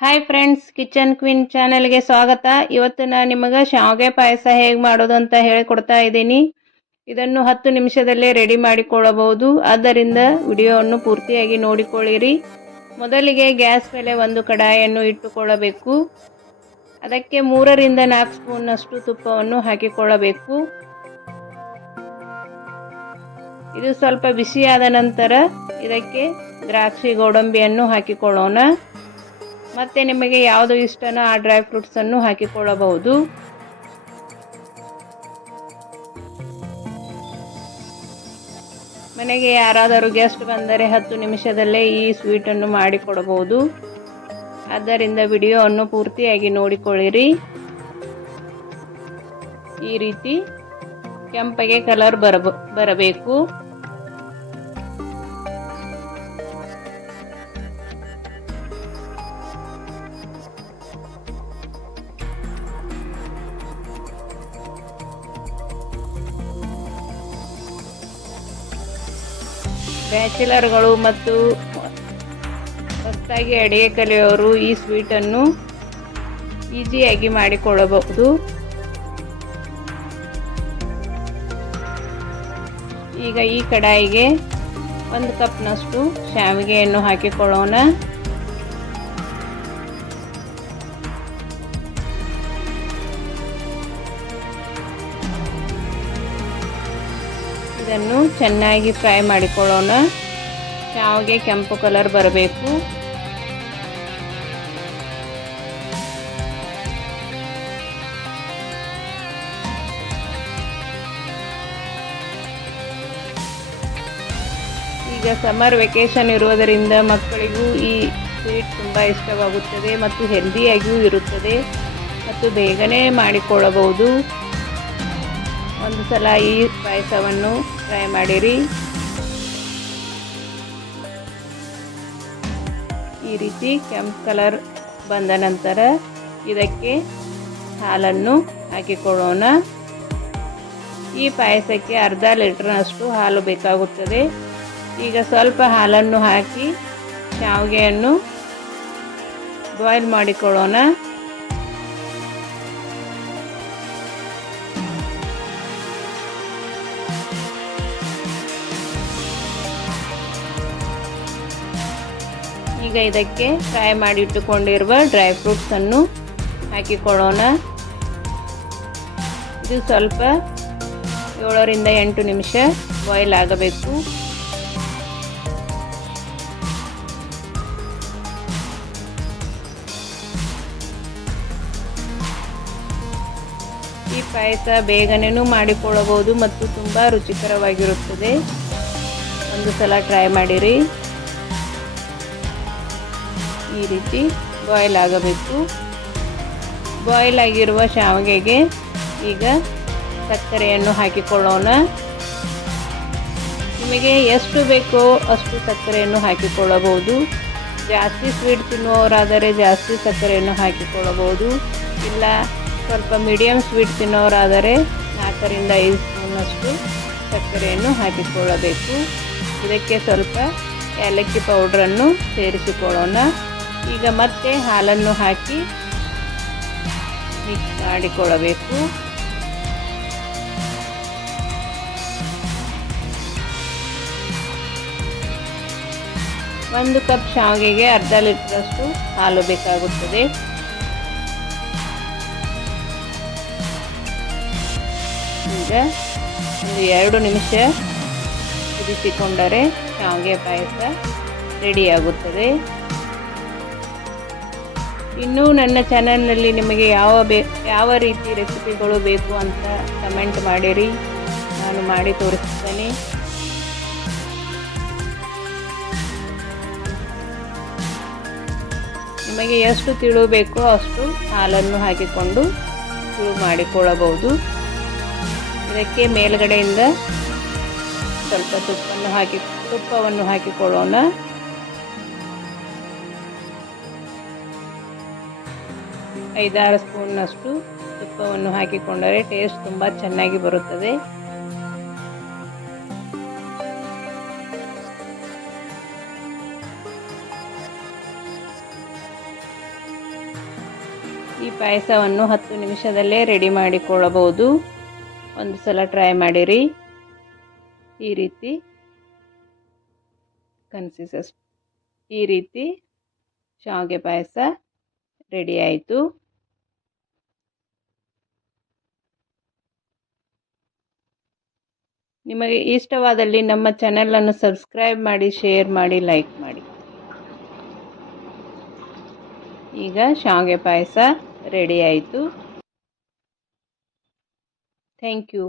Hi friends, kitchen queen ಚಾನೆಲ್ಗೆ ಸ್ವಾಗತ. ಇವತ್ತು ನಾನು ನಿಮಗೆ ಶಾವಿಗೆ ಪಾಯಸ ಹೇಗೆ ಮಾಡೋದು ಅಂತ ಹೇಳಿಕೊಡ್ತಾ ಇದ್ದೀನಿ. ಇದನ್ನು 10 ನಿಮಿಷದಲ್ಲೇ ರೆಡಿ ಮಾಡಿಕೊಳ್ಳಬಹುದು. ಆದ್ದರಿಂದ ವಿಡಿಯೋವನ್ನು ಪೂರ್ತಿಯಾಗಿ ನೋಡಿಕೊಳ್ಳಿರಿ. ಮೊದಲಿಗೆ ಗ್ಯಾಸ್ ಮೇಲೆ ಒಂದು ಕಡಾಯಿಯನ್ನು ಇಟ್ಟುಕೊಳ್ಳಬೇಕು. ಅದಕ್ಕೆ 3 ರಿಂದ 4 ಸ್ಪೂನ್ನಷ್ಟು ತುಪ್ಪವನ್ನು ಹಾಕಿಕೊಳ್ಳಬೇಕು. ಇದು ಸ್ವಲ್ಪ ಬಿಸಿಯಾದ ನಂತರ ಇದಕ್ಕೆ ದ್ರಾಕ್ಷಿ ಗೋಡಂಬಿಯನ್ನು ಹಾಕಿಕೊಳ್ಳೋಣ. ಮತ್ತೆ ನಿಮಗೆ ಯಾವುದು ಇಷ್ಟನೋ ಆ ಡ್ರೈ ಫ್ರೂಟ್ಸ್ ಅನ್ನು ಹಾಕಿಕೊಳ್ಳಬಹುದು. ಮನೆಗೆ ಯಾರಾದರೂ ಗೆಸ್ಟ್ ಬಂದರೆ 10 ನಿಮಿಷದಲ್ಲೇ ಈ ಸ್ವೀಟ್ ಅನ್ನು ಮಾಡಿಕೊಡಬಹುದು. ಆದ್ದರಿಂದ ವಿಡಿಯೋವನ್ನು ಪೂರ್ತಿಯಾಗಿ ನೋಡಿಕೊಳ್ಳಿರಿ. ಈ ರೀತಿ ಕೆಂಪಗೆ ಕಲರ್ ಬರಬೇಕು. ಬ್ಯಾಚುಲರ್ಗಳು ಮತ್ತು ಹೊಸದಾಗಿ ಅಡಿಗೆ ಕಲಿಯೋರು ಈ ಸ್ವೀಟನ್ನು ಈಸಿಯಾಗಿ ಮಾಡಿಕೊಳ್ಳಬಹುದು. ಈಗ ಈ ಕಡಾಯಿಗೆ 1 ಕಪ್ನಷ್ಟು ಶಾವಿಗೆಯನ್ನು ಹಾಕಿಕೊಳ್ಳೋಣ. ಇದನ್ನು ಚೆನ್ನಾಗಿ ಫ್ರೈ ಮಾಡಿಕೊಳ್ಳೋಣ. ಶಾವಿಗೆ ಕೆಂಪು ಕಲರ್ ಬರಬೇಕು. ಈಗ ಸಮ್ಮರ್ ವೆಕೇಶನ್ ಇರುವುದರಿಂದ ಮಕ್ಕಳಿಗೂ ಈ ಸ್ವೀಟ್ ತುಂಬ ಇಷ್ಟವಾಗುತ್ತದೆ ಮತ್ತು ಹೆಲ್ದಿಯಾಗಿಯೂ ಇರುತ್ತದೆ ಮತ್ತು ಬೇಗನೆ ಮಾಡಿಕೊಳ್ಳಬಹುದು. ಒಂದು ಸಲ ಈ ಪಾಯಸವನ್ನು ಟ್ರೈ ಮಾಡಿರಿ. ಈ ರೀತಿ ಕೆಂಪು ಕಲರ್ ಬಂದ ನಂತರ ಇದಕ್ಕೆ ಹಾಲನ್ನು ಹಾಕಿಕೊಳ್ಳೋಣ. ಈ ಪಾಯಸಕ್ಕೆ ಅರ್ಧ ಲೀಟರ್ನಷ್ಟು ಹಾಲು ಬೇಕಾಗುತ್ತದೆ. ಈಗ ಸ್ವಲ್ಪ ಹಾಲನ್ನು ಹಾಕಿ ಶಾವಿಗೆಯನ್ನು ಬಾಯ್ಲ್ ಮಾಡಿಕೊಳ್ಳೋಣ. ಈಗ ಇದಕ್ಕೆ ಫ್ರೈ ಮಾಡಿ ಇಟ್ಟುಕೊಂಡಿರುವ ಡ್ರೈ ಫ್ರೂಟ್ಸ್ ಅನ್ನು ಹಾಕಿಕೊಳ್ಳೋಣ. ಇದು ಸ್ವಲ್ಪ 7 ರಿಂದ 8 ನಿಮಿಷ ಬಾಯ್ಲ್ ಆಗಬೇಕು. ಈ ಪಾಯಸ ಬೇಗನೆನೂ ಮಾಡಿಕೊಳ್ಳಬಹುದು ಮತ್ತು ತುಂಬ ರುಚಿಕರವಾಗಿರುತ್ತದೆ. ಒಂದು ಸಲ ಟ್ರೈ ಮಾಡಿರಿ. ಈ ರೀತಿ ಬಾಯ್ಲ್ ಆಗಬೇಕು. ಬಾಯ್ಲ್ ಆಗಿರುವ ಶಾವಿಗೆಗೆ ಈಗ ಸಕ್ಕರೆಯನ್ನು ಹಾಕಿಕೊಳ್ಳೋಣ. ನಿಮಗೆ ಎಷ್ಟು ಬೇಕೋ ಅಷ್ಟು ಸಕ್ಕರೆಯನ್ನು ಹಾಕಿಕೊಳ್ಳಬಹುದು. ಜಾಸ್ತಿ ಸ್ವೀಟ್ ತಿನ್ನುವವರಾದರೆ ಜಾಸ್ತಿ ಸಕ್ಕರೆಯನ್ನು ಹಾಕಿಕೊಳ್ಳಬಹುದು. ಇಲ್ಲ ಸ್ವಲ್ಪ ಮೀಡಿಯಮ್ ಸ್ವೀಟ್ ತಿನ್ನೋರಾದರೆ 4 ರಿಂದ 5 ಸ್ಪೂನ್ನಷ್ಟು ಸಕ್ಕರೆಯನ್ನು ಹಾಕಿಕೊಳ್ಳಬೇಕು. ಇದಕ್ಕೆ ಸ್ವಲ್ಪ ಏಲಕ್ಕಿ ಪೌಡ್ರನ್ನು ಸೇರಿಸಿಕೊಳ್ಳೋಣ. ಈಗ ಮತ್ತೆ ಹಾಲನ್ನು ಹಾಕಿ ಮಿಕ್ಸ್ ಮಾಡಿಕೊಳ್ಳಬೇಕು. ಒಂದು ಕಪ್ ಶಾವಿಗೆಗೆ ಅರ್ಧ ಲೀಟರ್ನಷ್ಟು ಹಾಲು ಬೇಕಾಗುತ್ತದೆ. ಈಗ ಒಂದು 2 ನಿಮಿಷ ಕುದಿಸಿಕೊಂಡರೆ ಶಾವಿಗೆ ಪಾಯಸ ರೆಡಿಯಾಗುತ್ತದೆ. ಇನ್ನೂ ನನ್ನ ಚಾನಲ್ನಲ್ಲಿ ನಿಮಗೆ ಯಾವ ರೀತಿ ರೆಸಿಪಿಗಳು ಬೇಕು ಅಂತ ಕಮೆಂಟ್ ಮಾಡಿರಿ. ನಾನು ಮಾಡಿ ತೋರಿಸ್ತೇನೆ. ನಿಮಗೆ ಎಷ್ಟು ತಿಳು ಬೇಕೋ ಅಷ್ಟು ಹಾಲನ್ನು ಹಾಕಿಕೊಂಡು ತಿಳು ಮಾಡಿಕೊಳ್ಳಬಹುದು. ಇದಕ್ಕೆ ಮೇಲ್ಗಡೆಯಿಂದ ಸ್ವಲ್ಪ ತುಪ್ಪವನ್ನು ಹಾಕಿಕೊಳ್ಳೋಣ. ಐದಾರು ಸ್ಪೂನ್ನಷ್ಟು ತುಪ್ಪವನ್ನು ಹಾಕಿಕೊಂಡರೆ ಟೇಸ್ಟ್ ತುಂಬ ಚೆನ್ನಾಗಿ ಬರುತ್ತದೆ. ಈ ಪಾಯಸವನ್ನು 10 ನಿಮಿಷದಲ್ಲೇ ರೆಡಿ ಮಾಡಿಕೊಳ್ಳಬಹುದು. ಒಂದು ಸಲ ಟ್ರೈ ಮಾಡಿರಿ. ಈ ರೀತಿ ಈ ರೀತಿ ಶಾವಿಗೆ ಪಾಯಸ ರೆಡಿ ಆಯಿತು. ನಿಮಗೆ ಇಷ್ಟವಾದಲ್ಲಿ ನಮ್ಮ ಚಾನೆಲನ್ನು ಸಬ್ಸ್ಕ್ರೈಬ್ ಮಾಡಿ, ಶೇರ್ ಮಾಡಿ, ಲೈಕ್ ಮಾಡಿ. ಈಗ ಶಾವಿಗೆ ಪಾಯಸ ರೆಡಿ ಆಯಿತು. Thank you.